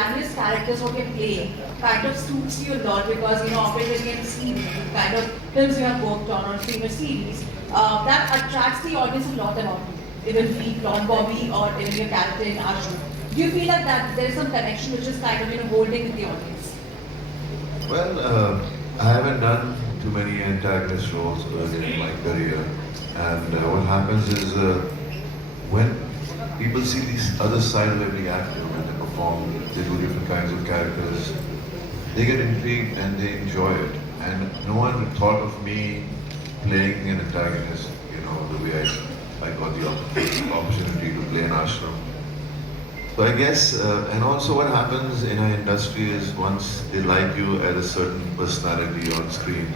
glamorous characters what you're playing kind of suits you a lot because, often when you can see kind of films you have worked on or famous series, that attracts the audience a lot about you. Even be Ron Bobby or even your character in Ashram. Do you feel like that there is some connection which is kind of, holding with the audience? Well, I haven't done too many antagonist roles early in my career, and what happens is when people see this other side of every actor when they perform, they do different kinds of characters, they get intrigued and they enjoy it. And no one thought of me playing an antagonist, the way I got the opportunity to play an ashram. So I guess, and also what happens in our industry is once they like you as a certain personality on screen,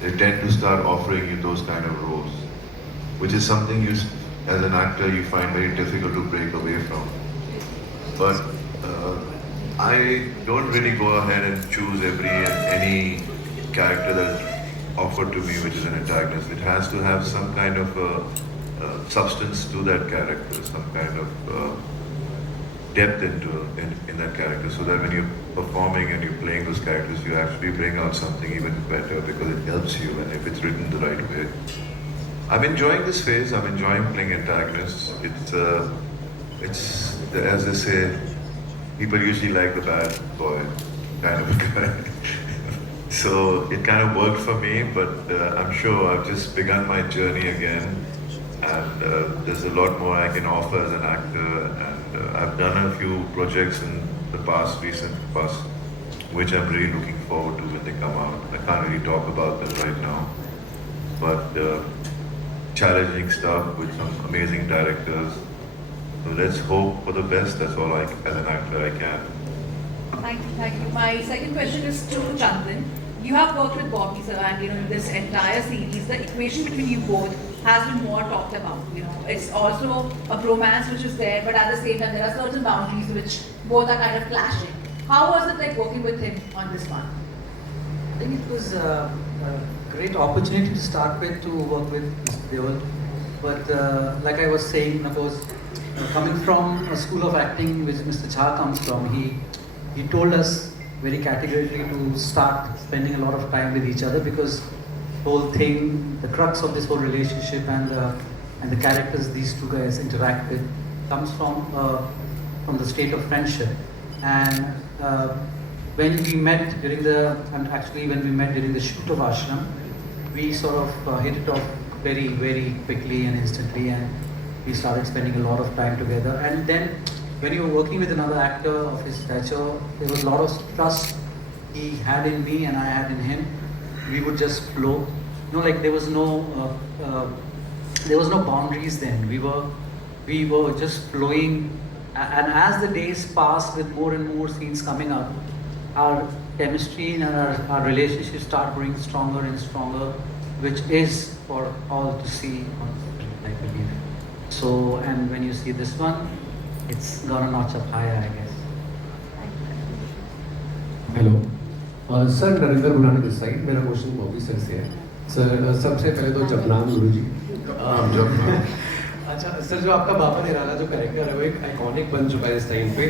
they tend to start offering you those kind of roles, which is something you, as an actor, you find very difficult to break away from. But I don't really go ahead and choose any character that's offered to me, which is an antagonist. It has to have some kind of substance to that character, some kind of depth in that character, so that when you're performing and you're playing those characters, you actually bring out something even better because it helps you, and if it's written the right way. I'm enjoying this phase. I'm enjoying playing antagonists. It's as they say, people usually like the bad boy kind of guy. So it kind of worked for me, but I'm sure I've just begun my journey again, and there's a lot more I can offer as an actor, and I've done a few projects in the recent past, which I'm really looking forward to when they come out. I can't really talk about them right now, but challenging stuff with some amazing directors. So let's hope for the best. That's all as an actor, I can. Thank you. My second question is to Chandan. You have worked with Bobby sir, and in this entire series, the equation between you both has been more talked about. It's also a bromance which is there, but at the same time, there are certain boundaries which both are kind of clashing. How was it like working with him on this one? I think it was a great opportunity to start with to work with Mr. Deol. But like I was saying, of course, coming from a school of acting which Mr. Jha comes from, he told us very categorically to start spending a lot of time with each other, because the whole thing, the crux of this whole relationship and the characters these two guys interact with comes from the state of friendship. And when we met during the shoot of Ashram, we sort of hit it off very, very quickly and instantly, and we started spending a lot of time together. And then when you were working with another actor of his stature, there was a lot of trust he had in me and I had in him. We would just flow. There was no boundaries then. We were just flowing. And as the days passed with more and more scenes coming up, our chemistry and our relationship start growing stronger and stronger, which is for all to see on screen, I believe. So, and when you see this one, it's gonna notch up higher, I guess. Hello sir, Narendra बुलाने this side. मेरा question Bobby sir से है. Sir सबसे पहले तो जपनाम गुरु जी. अच्छा sir, जो आपका बाबा निराला जो कैरेक्टर है वो एक आइकॉनिक बन चुका है इस टाइम पे.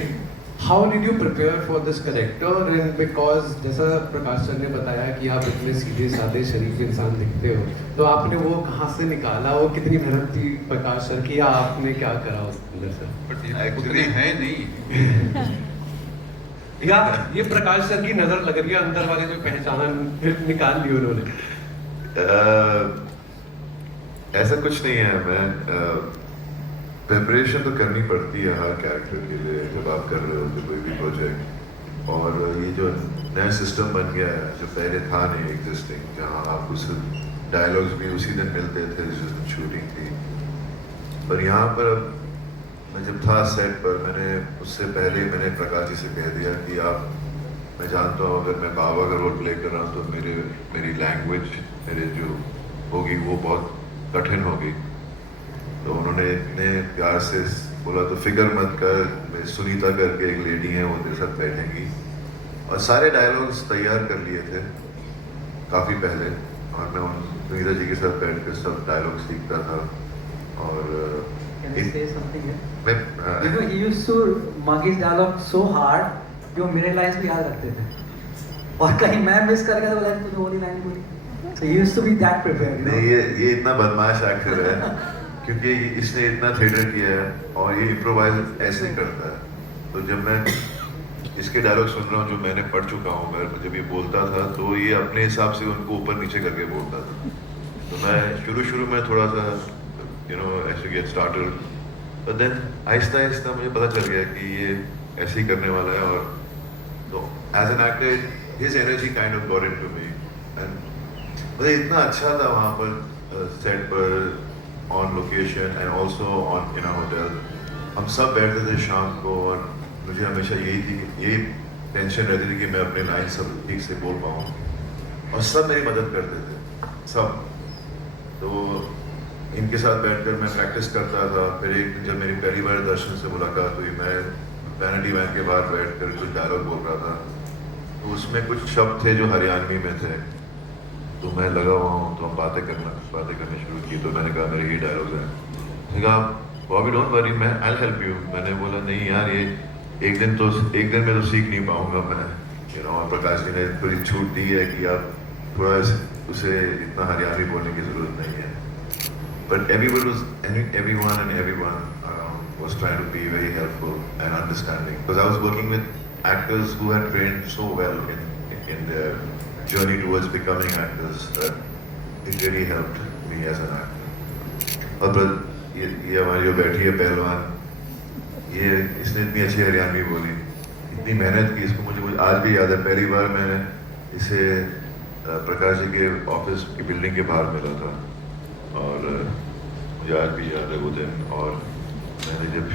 How did you prepare for this character? And because जैसा प्रकाश सर ने बताया कि आप इतने सीधे साधे शरीफ इंसान दिखते हो, तो आपने वो कहाँ से निकाला? वो कितनी मेहनत थी प्रकाश सर की, या आपने क्या करा उस अंदर सर? बट एक्चुअली है नहीं. या ये प्रकाश सर की नजर लग रही है, अंदर वाले जो पहचान निकाल ली उन्होंने. ऐसा कुछ नहीं है. मैं प्रिपरेशन तो करनी पड़ती है हर कैरेक्टर के लिए जब आप कर रहे हो कोई भी प्रोजेक्ट. और ये जो नया सिस्टम बन गया है जो पहले था नहीं एग्जिस्टिंग, जहाँ आप उस डायलॉग्स भी उसी दिन मिलते थे जिस दिन शूटिंग थी. पर यहाँ पर मैं जब था सेट पर, मैंने उससे पहले मैंने प्रकाश जी से कह दिया कि मैं जानता हूँ अगर मैं बाबा का रोल प्ले कर रहा हूँ तो मेरी लैंग्वेज मेरे जो होगी वो बहुत कठिन होगी. तो उन्होंने इतने प्यार से बोला तो फिक्र मत कर, सुनीता करके एक लेडी है वो तेरे साथ बैठेंगी. और सारे डायलॉग्स तैयार कर लिए थे काफ़ी पहले, और मैं सुनीता जी के साथ बैठ कर सब डायलॉग सीखता था. और Can I say something here? He used to mug his dialogue so hard कि वो मेरे लाइन्स को याद रखते थे, और कहीं मैं मिस कर गया तो बोला तूने वो नहीं लाइन बोली। So he used to be that prepared. नहीं, ये इतना बदमाश एक्टर है क्योंकि इसने इतना थिएटर किया है और ये इम्प्रोवाइज ऐसे ही करता है। तो जब मैं इसके डायलॉग सुन रहा हूँ जो मैंने पढ़ चुका हूँ, मैं जब ये बोलता था तो ये अपने हिसाब से उनको ऊपर नीचे करके बोलता था। तो मैं शुरू में थोड़ा सा ऐसे get started, but then Aahista Aahista मुझे पता चल गया कि ये ऐसे ही करने वाला है। और तो as an actor his energy kind of got into me, and मुझे इतना अच्छा था वहाँ पर सेट पर, on location and also on in hotel. हम सब बैठते थे शाम को और मुझे हमेशा यही टेंशन रहती थी कि मैं अपने लाइन सब ठीक से बोल पाऊँ, और सब मेरी मदद करते थे, सब। तो इनके साथ बैठकर मैं प्रैक्टिस करता था। फिर एक दिन जब मेरी पहली बार दर्शन से मुलाकात हुई, मैं वैनिटी वैन के बाहर बैठकर कुछ डायलॉग बोल रहा था, तो उसमें कुछ शब्द थे जो हरियाणवी में थे। तो मैं लगा हुआ हूँ, तो हम बातें करने शुरू की। तो मैंने कहा मेरे ये डायलॉग है। मैंने कहा बॉबी डोंट वरी, मैं आई हेल्प यू। मैंने बोला नहीं यार, ये एक दिन में तो सीख नहीं पाऊंगा मैं, और प्रकाश जी ने थोड़ी छूट दी है कि आप थोड़ा उसे इतना हरियाणवी बोलने की जरूरत नहीं है। But everyone around was trying to be very helpful and understanding, because I was working with actors who had trained so well in their journey towards becoming actors that it really helped me as an actor. और ये हमारी जो बैठी है पहलवान, इसने इतनी अच्छी हरियाणवी बोली, इतनी मेहनत की। इसको मुझे आज भी याद है, पहली बार मैंने इसे प्रकाश जी के ऑफिस की बिल्डिंग के बाहर मिला था, और मुझे आज भी याद है वो दिन। और मैंने जब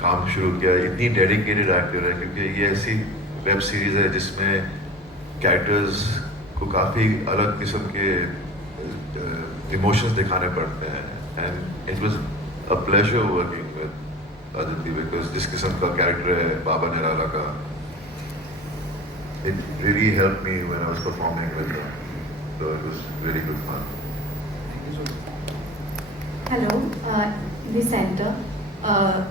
काम शुरू किया, इतनी डेडिकेटेड एक्टर है, क्योंकि ये ऐसी वेब सीरीज़ है जिसमें कैरेक्टर्स को काफ़ी अलग किस्म के इमोशंस दिखाने पड़ते हैं। And it was a pleasure working with Aditi, because जिस किस्म का कैरेक्टर है बाबा निराला का, it really help me when I was performing with him, so it was very good fun. Hello centre,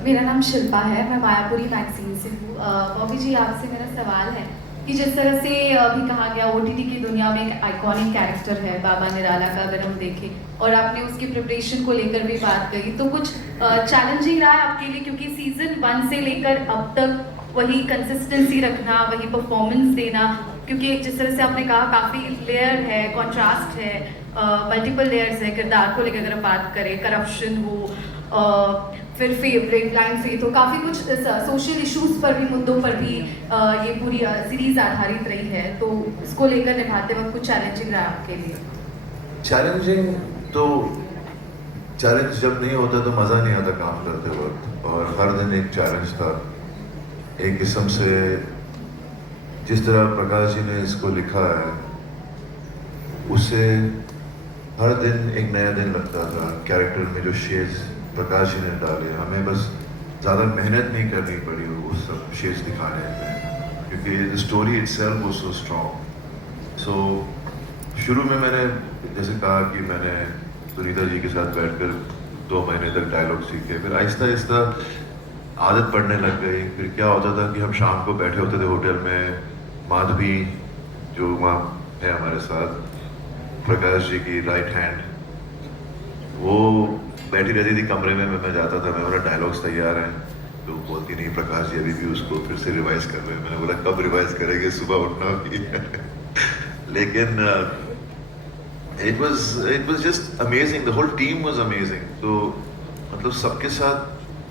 मेरा नाम शिल्पा है, मैं मायापुरी मैगजीन से हूँ। बॉबी जी, आपसे मेरा सवाल है कि जिस तरह से अभी कहा गया OTT की दुनिया में एक आइकॉनिक कैरेक्टर है बाबा निराला का, अगर हम देखें, और आपने उसकी प्रिपरेशन को लेकर भी बात करी, तो कुछ चैलेंजिंग रहा है आपके लिए? क्योंकि सीजन 1 से लेकर अब तक वही कंसिस्टेंसी रखना, वही परफॉर्मेंस देना, क्योंकि जिस तरह से आपने कहा काफ़ी लेयर है, कॉन्ट्रास्ट है, मल्टीपल लेयर्स है किरदार को लेकर। अगर हम बात करें करप्शन हो, फिर फेवरेट लाइन से, तो काफ़ी कुछ सोशल इश्यूज पर भी, मुद्दों पर भी ये पूरी सीरीज आधारित रही है। तो इसको लेकर निभाते वक्त कुछ चैलेंजिंग रहा आपके लिए? चैलेंज जब नहीं होता तो मज़ा नहीं आता काम करते वक्त, और हर दिन एक चैलेंज था। एक किस्म से जिस तरह प्रकाश जी ने इसको लिखा है, उससे हर दिन एक नया दिन लगता था। कैरेक्टर में जो शेड्स प्रकाश जी ने डाले, हमें बस ज़्यादा मेहनत नहीं करनी पड़ी उस सब शेड्स दिखाने में, क्योंकि the story itself was so strong. So शुरू में मैंने जैसे कहा कि मैंने सुनीता जी के साथ बैठकर 2 महीने तक डायलॉग सीखे, फिर आहिस्ता आहिस्ता आदत पड़ने लग गई। फिर क्या होता था कि हम शाम को बैठे होते थे होटल में, माधवी जो वहाँ है हमारे साथ, प्रकाश जी की राइट हैंड, वो बैठी रहती थी कमरे में, मैं जाता था, मैं बोला डायलॉग्स तैयार हैं, तो बोलती नहीं प्रकाश जी अभी भी उसको फिर से रिवाइज कर रहे हैं। मैंने बोला कब रिवाइज करेंगे, सुबह उठना भी लेकिन it was just amazing, the whole team was amazing. तो मतलब सबके साथ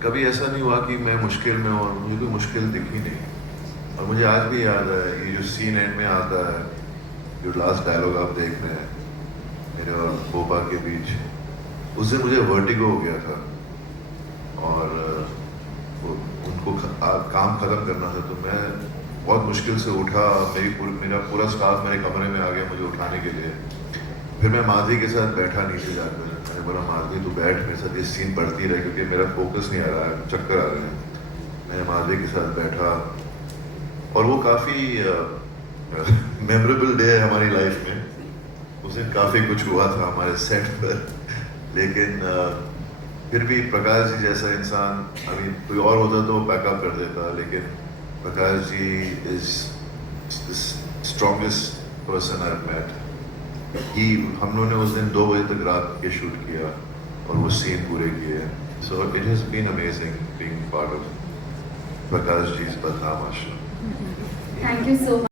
कभी ऐसा नहीं हुआ कि मैं मुश्किल में हूँ, और मुझे कोई मुश्किल दिखी नहीं। और मुझे आज भी याद है ये जो सीन एंड में आता है, जो लास्ट डायलॉग आप देख रहे हैं मेरे और बोबा के बीच, उससे मुझे वर्टिगो हो गया था, और उनको काम ख़त्म करना था। तो मैं बहुत मुश्किल से उठा, मेरा पूरा स्टाफ मेरे कमरे में आ गया मुझे उठाने के लिए। फिर मैं माधवी के साथ बैठा नीचे जाकर, मैंने बोला माधवी तू बैठ मेरे साथ, ये सीन पढ़ती रहे, क्योंकि मेरा फोकस नहीं आ रहा है, चक्कर आ रहे हैं। मैं माधवी के साथ बैठा, और वो काफ़ी मेमोरेबल डे है हमारी लाइफ में। उस दिन काफ़ी कुछ हुआ था हमारे सेट पर, लेकिन फिर भी प्रकाश जी जैसा इंसान, अभी कोई और होता तो बैकअप कर देता, लेकिन Prakash ji is the strongest person I've met. हम लोगों ने उस दिन 2 बजे तक रात के शूट किया और वो सीन पूरे किए. So it has been amazing being part of Prakash ji's Badnaam Ashram. Thank you so much.